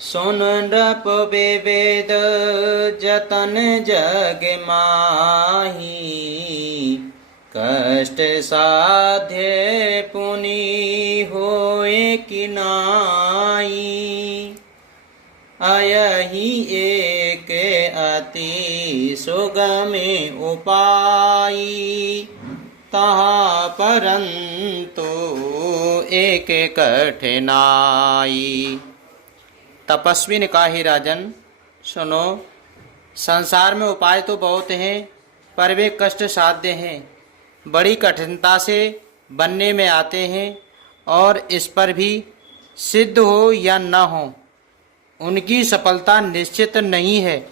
सुन नृप वेद जतन जग माही, कष्ट साध्य पुनि होए कि नाई। अयहि एक अति सुगम उपाय, तहा परंतु एक कठिनाई। तपस्वी ने कहा, हे राजन सुनो, संसार में उपाय तो बहुत हैं, पर वे कष्ट साध्य हैं, बड़ी कठिनता से बनने में आते हैं, और इस पर भी सिद्ध हो या न हो उनकी सफलता निश्चित नहीं है।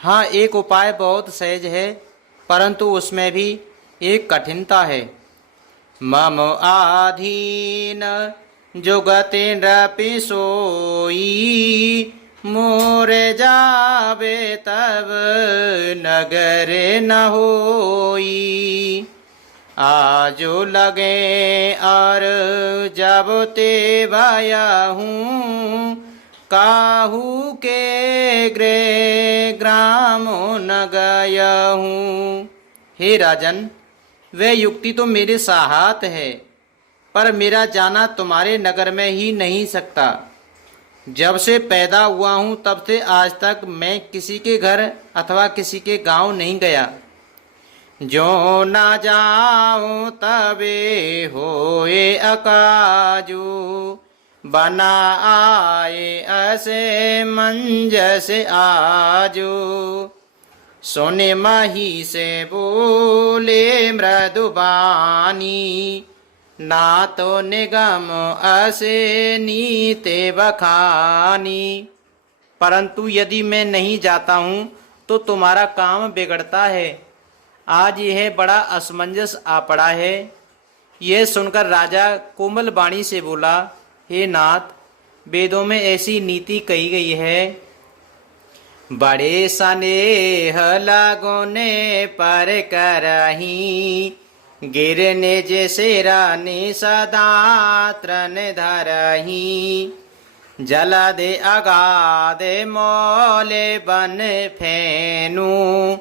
हाँ, एक उपाय बहुत सहज है, परंतु उसमें भी एक कठिनता है। मम आधीन जुगति नृपि सोई, मोर जावे तब नगर न होई। आजो लगे और जब ते भया हूँ, काहू के गृह ग्राम न गया हूँ। हे राजन, वह युक्ति तो मेरे साथ है, पर मेरा जाना तुम्हारे नगर में ही नहीं सकता। जब से पैदा हुआ हूँ तब से आज तक मैं किसी के घर अथवा किसी के गांव नहीं गया। जो ना जाऊँ तबे होए अकाजू, बना आए ऐसे मंजस आजू। सोने मही से बोले मृदुबानी, ना तो निगम असे नीते बखानी। परंतु यदि मैं नहीं जाता हूँ तो तुम्हारा काम बिगड़ता है। आज यह बड़ा असमंजस आ पड़ा है। यह सुनकर राजा कोमल वाणी से बोला, हे नाथ, वेदों में ऐसी नीति कही गई है, बड़े स्नेह लगोने पर करही, गिरने जैसे रानी सदा त्रन धरही। जला दे अगाधे मोले बन फेनु,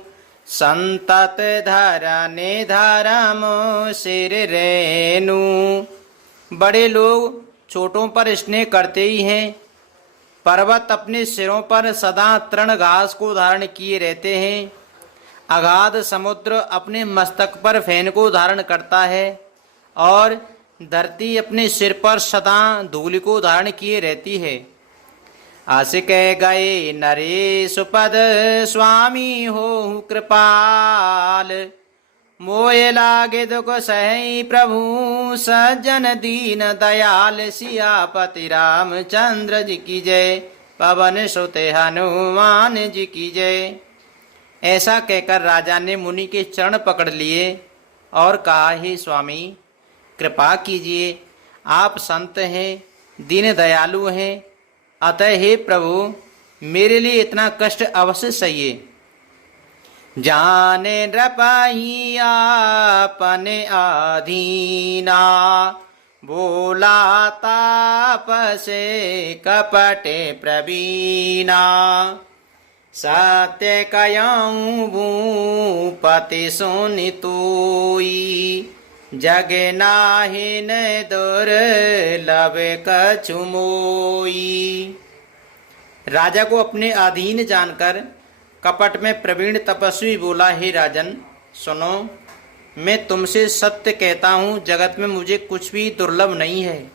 संतत धरने धर्म सिर रेनु। बड़े लोग छोटों पर स्नेह करते ही हैं। पर्वत अपने सिरों पर सदा तृण घास को धारण किए रहते हैं। अगाध समुद्र अपने मस्तक पर फैन को धारण करता है, और धरती अपने सिर पर सदा धूल को धारण किए रहती है। आस कह गए नरेश पद, स्वामी हो कृपाल, मोय लागे दुख सही प्रभु, सज्जन दीन दयाल। सियापति रामचंद्र जी की जय, पवन सुत हनुमान जी की जय। ऐसा कहकर राजा ने मुनि के चरण पकड़ लिए और कहा, हे स्वामी, कृपा कीजिए, आप संत हैं, दीन दयालु हैं, अतः हे प्रभु, मेरे लिए इतना कष्ट अवश्य सहिए। जाने नृपहि आपने आधीना, बोला तापसे कपटे प्रवीणा। सत्य कयऊँ भूपति सुनि तोई, जग नाहिन दुर्लभ कछु मोई। राजा को अपने अधीन जानकर कपट में प्रवीण तपस्वी बोला, हे राजन सुनो, मैं तुमसे सत्य कहता हूँ, जगत में मुझे कुछ भी दुर्लभ नहीं है।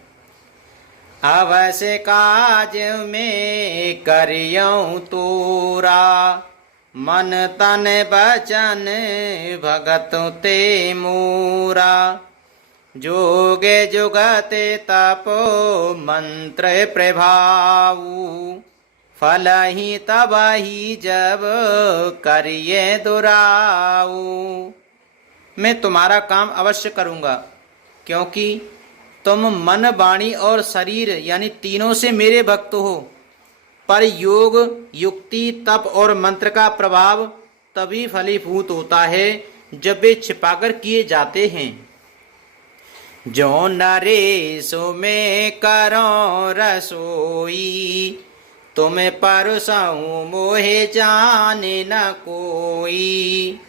अवश्य काज में करियऊँ तोरा, मन तन बचन भगत ते मोरा। जोगे जुगते तपो मंत्र प्रभाऊ, फल ही तबही जब करिए दुराऊ। मैं तुम्हारा काम अवश्य करूँगा, क्योंकि तुम मन वाणी और शरीर यानी तीनों से मेरे भक्त हो। पर योग, युक्ति, तप और मंत्र का प्रभाव तभी फलीभूत होता है जब वे छिपाकर किए जाते हैं। जो नरेशो में करो रसोई, तुम परसहु मोहे जाने न कोई।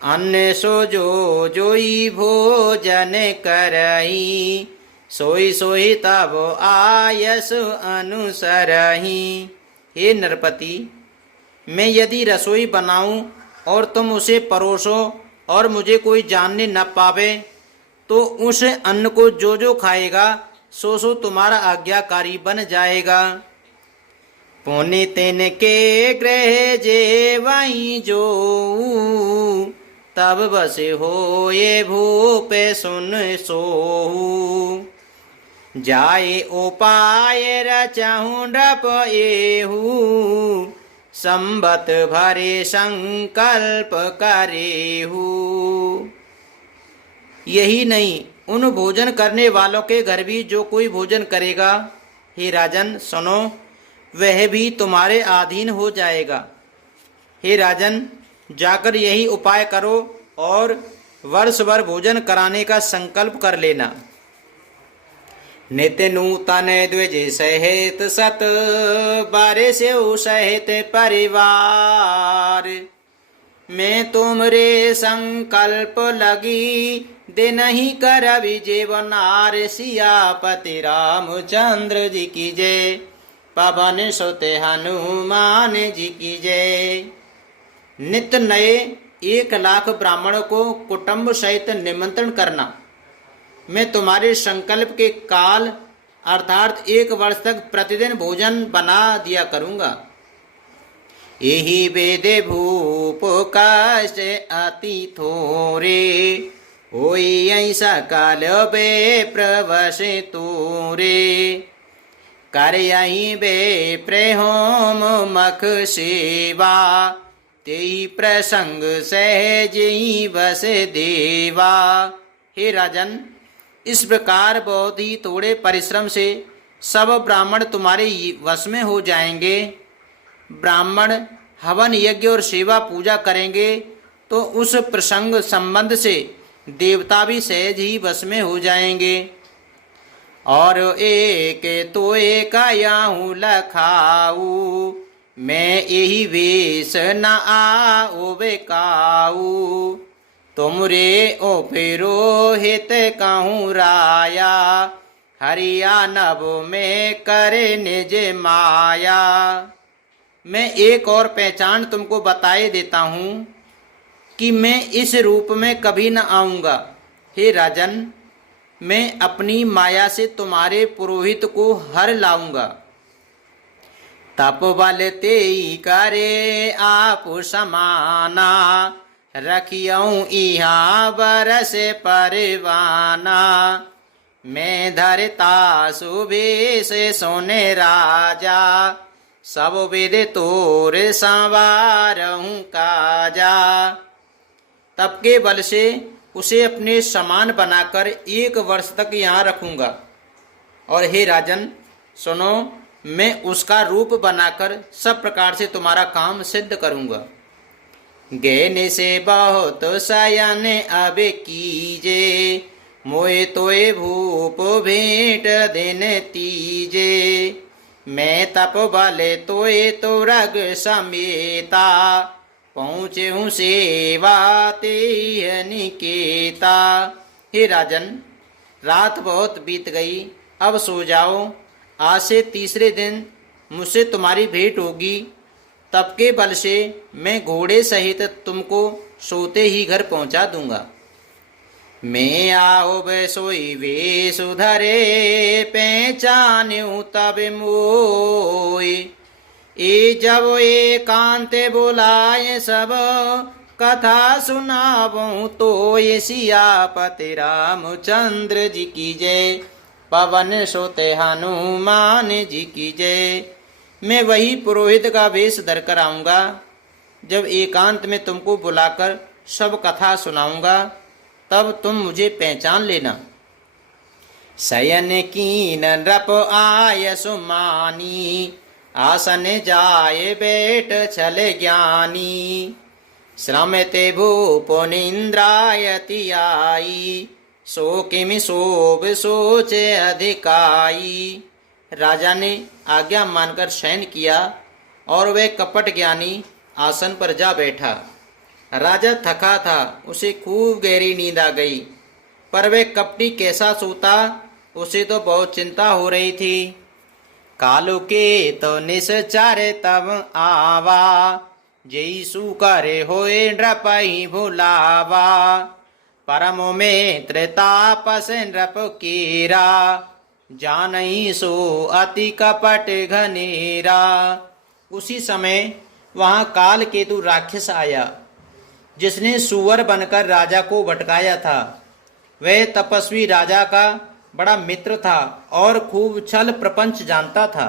अन्न सो जो जोई भोजन करही, सोई सोई तब आयस अनुसरही। हे नरपति, मैं यदि रसोई बनाऊं और तुम उसे परोसो और मुझे कोई जानने न पावे, तो उस अन्न को जो जो खाएगा सो सो तुम्हारा आज्ञाकारी बन जाएगा। पुनि तिनके ग्रह जे वहीं जो, तब बस हो ये भूप सुन सोहू। जाए उपाय रचहु नृप एहू, संबत भरे संकल्प करेहू। यही नहीं, उन भोजन करने वालों के घर भी जो कोई भोजन करेगा, हे राजन सुनो, वह भी तुम्हारे अधीन हो जाएगा। हे राजन, जाकर यही उपाय करो और वर्ष भर भोजन कराने का संकल्प कर लेना। नित्य नूतन द्विज सहित सत, बारे से सहित परिवार। मैं तुमरे संकल्प लगी, दिन ही कर जीवनार। सियापति रामचंद्र जी की जय, पवन सुत हनुमान जी की जय। नित्य नए 1,00,000 ब्राह्मणों को कुटुंब सहित निमंत्रण करना। मैं तुम्हारे संकल्प के काल अर्थात 1 वर्ष तक प्रतिदिन भोजन बना दिया करूंगा। यही वेद भूप कष्ट अति थोरे, होई ऐसा काल बे प्रवश तोरे। कर यही बे प्रेहोम मख सेवा, तेई प्रसंग सहज ही बस देवा। हे राजन, इस प्रकार बहुत ही थोड़े परिश्रम से सब ब्राह्मण तुम्हारे वश में हो जाएंगे। ब्राह्मण हवन यज्ञ और सेवा पूजा करेंगे तो उस प्रसंग संबंध से देवता भी सहज ही वश में हो जाएंगे। और एक तो एक याहू लखाऊ, मैं यही वेश न आओ बेकाऊ। तुमरे ओ फिरोहित कहूँ राया, हरिया नभ में करे निज माया। मैं एक और पहचान तुमको बताए देता हूँ कि मैं इस रूप में कभी न आऊँगा। हे राजन, मैं अपनी माया से तुम्हारे पुरोहित को हर लाऊंगा। तप बल तेई करे आप समाना, रखियऊँ यहाँ बरस परवाना। मैं धरता सुबेश सोने राजा, सब विद तोर संवारहूँ काजा। तप के बल से उसे अपने समान बनाकर 1 वर्ष तक यहाँ रखूंगा। और हे राजन सुनो, मैं उसका रूप बनाकर सब प्रकार से तुम्हारा काम सिद्ध करूंगा। गैन से बहुत शयन अब कीजे, मोए तोए भूप भेंट दिन तीजे। मैं तप बले तोए तो रग समेता, पहुँचे हूँ सेवा ते निकेता। हे राजन, रात बहुत बीत गई, अब सो जाओ। आज से तीसरे दिन मुझसे तुम्हारी भेंट होगी। तप के बल से मैं घोड़े सहित तुमको सोते ही घर पहुंचा दूंगा। मैं आओ सोई वे सुधरे, पहचान्यू तब मोय। ए जब एकांत बुलाए सब, कथा सुनाऊं तो ये। सियापति रामचंद्र जी की जय, पवन सुत हनुमान जी की जय। मैं वही पुरोहित का वेश धरकर आऊंगा। जब एकांत में तुमको बुलाकर सब कथा सुनाऊंगा, तब तुम मुझे पहचान लेना। शयन कीन नृप आय सुमानी, आसन जाए बैठ छल ज्ञानी। श्रम ते भूप निंद्रायति आई, सो किमि शोभ सोच अधिकाई। राजा ने आज्ञा मानकर शयन किया और वह कपट ज्ञानी आसन पर जा बैठा। राजा थका था, उसे खूब गहरी नींद आ गई, पर वह कपटी कैसा सोता, उसे तो बहुत चिंता हो रही थी। कालू के तो निश्चर तब आवा, जई सुकरे होए नृपहि भुलावा। परमो में त्रितापस नृप कीरा, जानई सो अति कपट घनेरा। उसी समय वहां काल केतु राक्षस आया, जिसने सुअर बनकर राजा को भटकाया था। वह तपस्वी राजा का बड़ा मित्र था और खूब छल प्रपंच जानता था।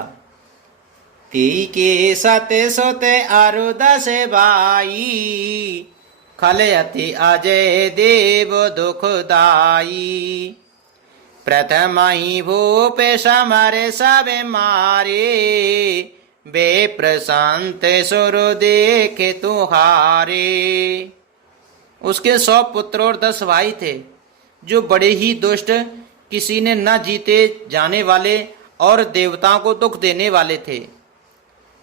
ती के सते सोते अरुदस भाई, खलयति अजय देव दुखदाई। प्रथम ही भूपे समरे सब मारे, बे प्रशांत सुर देखे तुहारे। उसके 100 पुत्र और 10 भाई थे, जो बड़े ही दुष्ट, किसी ने न जीते जाने वाले और देवताओं को दुख देने वाले थे।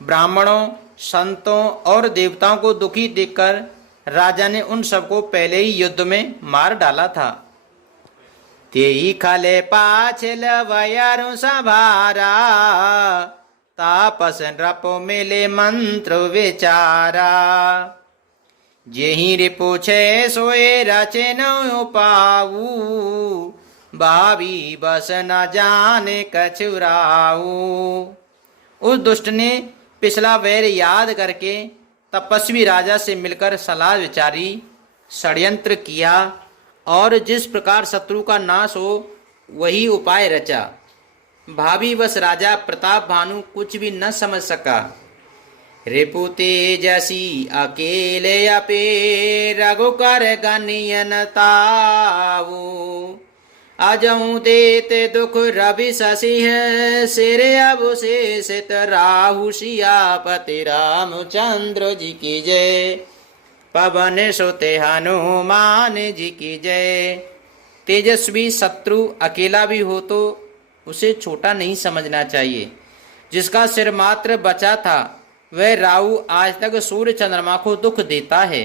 ब्राह्मणों, संतों और देवताओं को दुखी देखकर राजा ने उन सबको पहले ही युद्ध में मार डाला था। तेई खले पाछल वयरु सभारा, तापस नृपो मिले मंत्र विचारा। जेहि रिपुछे सोए रचन पाऊ, भावी बस न जाने कछुराऊ। उस दुष्ट ने पिछला वैर याद करके तपस्वी राजा से मिलकर सलाह विचारी, षड्यंत्र किया और जिस प्रकार शत्रु का नाश हो वही उपाय रचा। भावी बस राजा प्रताप भानु कुछ भी न समझ सका। रिपु तेजसी अकेले अपे, रघुकर गनियन ताऊ। अजऊ देते दुख रवि शशि है, सिर अवशेषित राहु सियापति रामचंद्र जी की जय। पवन सुते हनुमान जी की जय। तेजस्वी शत्रु अकेला भी हो तो उसे छोटा नहीं समझना चाहिए। जिसका सिर मात्र बचा था वह राहु आज तक सूर्य चंद्रमा को दुख देता है।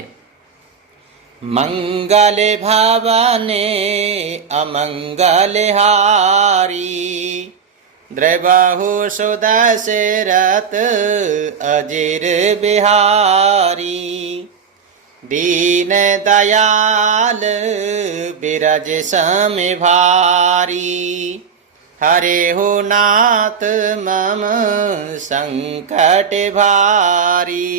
मंगल भवने अमंगल हारी, द्रवहु सुदशरथ अजिर बिहारी। दीन दयाल बिरज सम भारी, हरे हो नाथ मम संकट भारी।